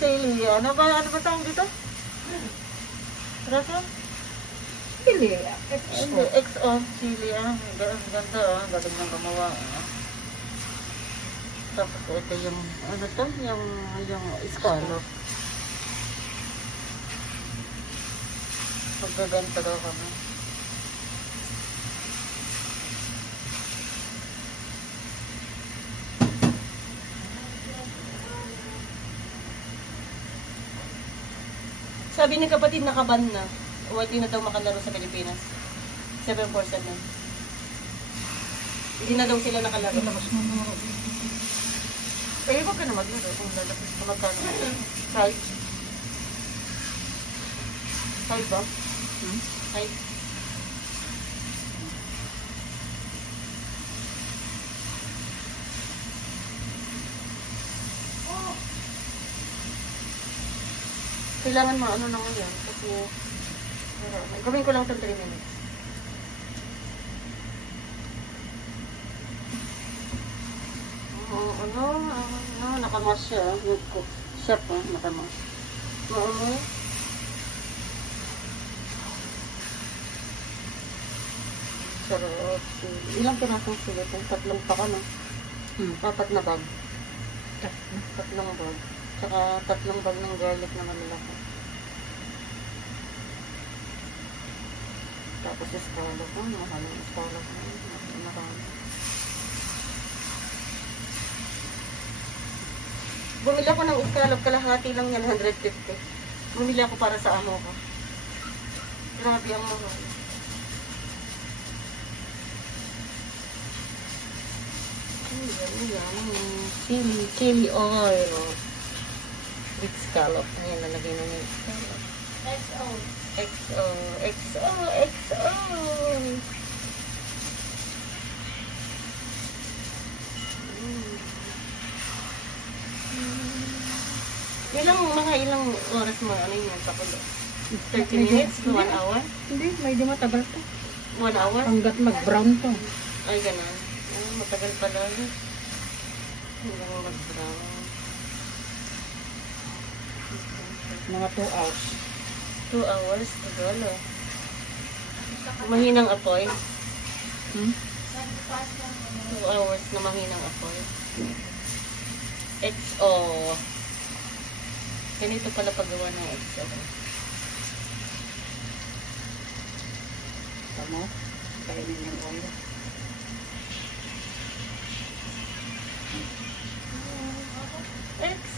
Chili. Ano ba tawag dito? Rasa? Hindi. Hindi, XO chili. Ganda galing ng gumawa. Tapos ito yung, ano to? Yung scallop. Magbebenta daw kami. Sabi ni kapatid nakaban na. O hindi na daw makalaro sa Pilipinas. 747. Hindi na daw sila nakalaro. Eh, huwag ka na maglaro kung lalabas ka magkano. Right? Right ba? Right. Kailangan maano na ngayon kasi gawin ko lang ito 3 minutes. Nakamas siya. Chef, nakamas. Sarap. Ilang pinasang sila ito? 3 pa ka, no? 4 na bag. 3 bag. Tsaka 3 bag ng garlic na malalaki. Tapos scallop. Mahal yung scallop na yun. Marami. Bumili ako ng scallop, kalahati lang yan, 150. Bumili ako para sa amo ko. Grabe ang mahal. Chili oil. Big scallop. Ayan, nalagay na yung scallop. XO. Mga ilang oras mo, ano yun, pakulo? 30 minutes to 1 hour? Hindi, may di matagal to. 1 hour? Hanggat mag-brown to. Ay, ganun. Matagal pala. Hanggang mag-brown. Mga 2 hours. 2 hours? Tagal, oh. Mahinang apoy. 2 hours na mahinang apoy. XO. Ganito pala paggawa ng XO. Tama? Kainin yung oil. X.